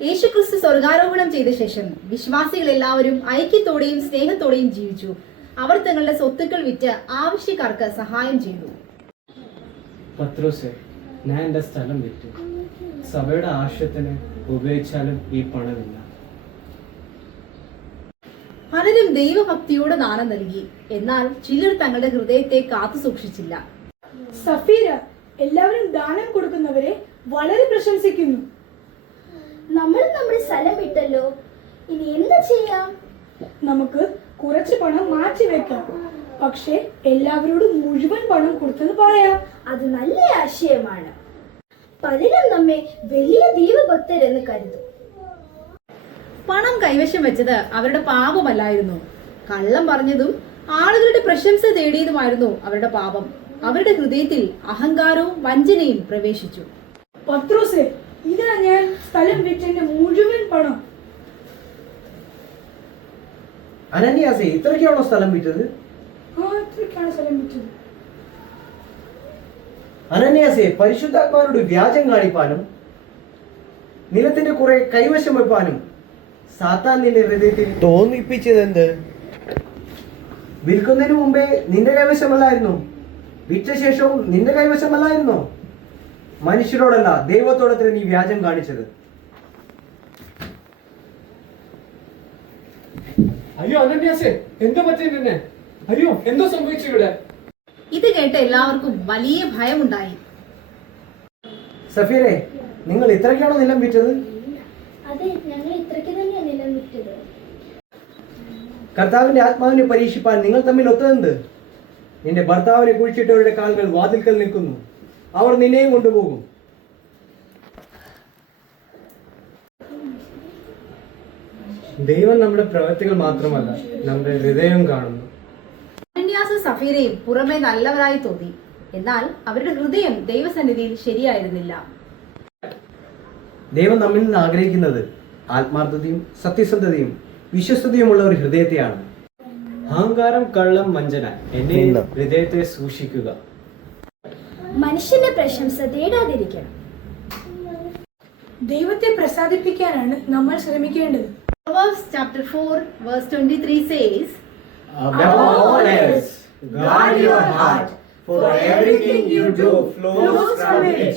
യേശുക്രിസ്തു സ്വർഗാരോഹണം ചെയ്ത ശേഷം വിശ്വാസികൾ എല്ലാവരും ഐക്യത്തോടെയും സ്നേഹത്തോടെയും ജീവിച്ചു. അവർ തങ്ങളുടെ സ്വത്തുക്കൾ വിറ്റ് ആവശ്യക്കാർക്ക് സഹായം ചെയ്തു. പത്രോസേ, ഞാൻ എൻ്റെ സ്ഥലം വിറ്റു. സഭയുടെ ആവശ്യത്തിന് ഉപയോഗിച്ചാലും ഈ പണമില്ല. പലരും ദൈവഭക്തിയോട് ദാനം നൽകി. എന്നാൽ ചിലർ തങ്ങളുടെ ഹൃദയത്തെ കാത്തു സൂക്ഷിച്ചില്ല. സഫീര എല്ലാവരും ദാനം കൊടുക്കുന്നവരെ വളരെ പ്രശംസിക്കുന്നു. നമ്മൾ നമ്മുടെ സ്ഥലം വിട്ടല്ലോ, ഇനി എന്താ ചെയ്യാം? നമുക്ക് കുറച്ച് പണം മാറ്റി വെക്കാം, പക്ഷെ എല്ലാവരോടും മുഴുവൻ പണം കൊടുത്തെന്ന് പറയാം. അത് നല്ല ആശയമാണ്. പലരും നമ്മെ വലിയ ദൈവഭക്തരെന്ന് കരുതും. പണം കൈവശം വെച്ചത് അവരുടെ പാപമല്ലായിരുന്നു. കള്ളം പറഞ്ഞതും ആളുകളുടെ പ്രശംസ തേടിയതുമായിരുന്നു അവരുടെ പാപം. അവരുടെ ഹൃദയത്തിൽ അഹങ്കാരവും വഞ്ചനയും പ്രവേശിച്ചു. പത്രോസേ, ഇതാ ഞാൻ സ്ഥലം വിറ്റതിന്റെ മുഴുവൻ പണം. അനന്യാസേ, ഇത്രയ്ക്കാണോ സ്ഥലം വിറ്റത്? ഇത്രയ്ക്കാണ് സ്ഥലം വിറ്റത്. അനന്യാസേ, പരിശുദ്ധാത്മാവിനോട് വ്യാജം കാണിപ്പാനും നിലത്തിന്റെ കുറെ കൈവശം വെപ്പാനും സാത്താൻ നിന്റെ ഹൃദയത്തിൽ തോന്നിപ്പിച്ചതെന്ത്? വിൽക്കുന്നതിന് മുമ്പേ നിന്റെ കൈവശമല്ലായിരുന്നു, വിറ്റ ശേഷവും നിന്റെ കൈവശമല്ലായിരുന്നോ? മനുഷ്യരോടല്ല, ദൈവത്തോടത്ര നീ വ്യാജം കാണിച്ചത്. അയ്യോ അനന്യാസേ, എന്തോ പറ്റി നിന്നെ? അയ്യോ, എന്തോ സംഭവിച്ചു ഇവിടെ? ഇത് കേട്ട് എല്ലാവർക്കും വലിയ ഭയമുണ്ടായി. സഫീറെ, നിങ്ങൾ ഇത്രയ്ക്കാണോ നിലം വിറ്റത്? അതെ, ഞങ്ങൾ ഇത്രയ്ക്ക് തന്നെയാണ് നിലം വിറ്റത്. കർത്താവിന്റെ ആത്മാവിനെ പരീക്ഷിപ്പാൻ നിങ്ങൾ തമ്മിൽ ഒത്തതെന്ത്? നിന്റെ ഭർത്താവിനെ കുഴിച്ചിട്ടവരുടെ കാലുകൾ വാതിൽക്കൽ നിൽക്കുന്നു, അവർ നിന്നെയും കൊണ്ടുപോകും. ദൈവം നമ്മുടെ പ്രവൃത്തികൾ മാത്രമല്ല, നമ്മുടെ ഹൃദയം കാണുന്നു. അനന്യാസും സഫീരയും പുറമെ നല്ലവരായി തോന്നി. എന്നാൽ അവരുടെ ഹൃദയം ദൈവസന്നിധിയിൽ ശരിയായിരുന്നില്ല. ദൈവം നമ്മിൽ നിന്ന് ആഗ്രഹിക്കുന്നത് ആത്മാർത്ഥതയും സത്യസന്ധതയും വിശ്വസ്തതയുമുള്ള ഒരു ഹൃദയത്തെയാണ്. അഹങ്കാരം, കള്ളം, വഞ്ചന എന്നെ ഹൃദയത്തെ സൂക്ഷിക്കുക. മനുഷ്യന്റെ പ്രശംസ തേടാതിരിക്കണം. ദൈവത്തെ പ്രസാദിപ്പിക്കാനാണ് നമ്മൾ ശ്രമിക്കേണ്ടത്. Proverbs chapter 4 verse 23 says, Above all else, guard your heart, for everything you do flows from it.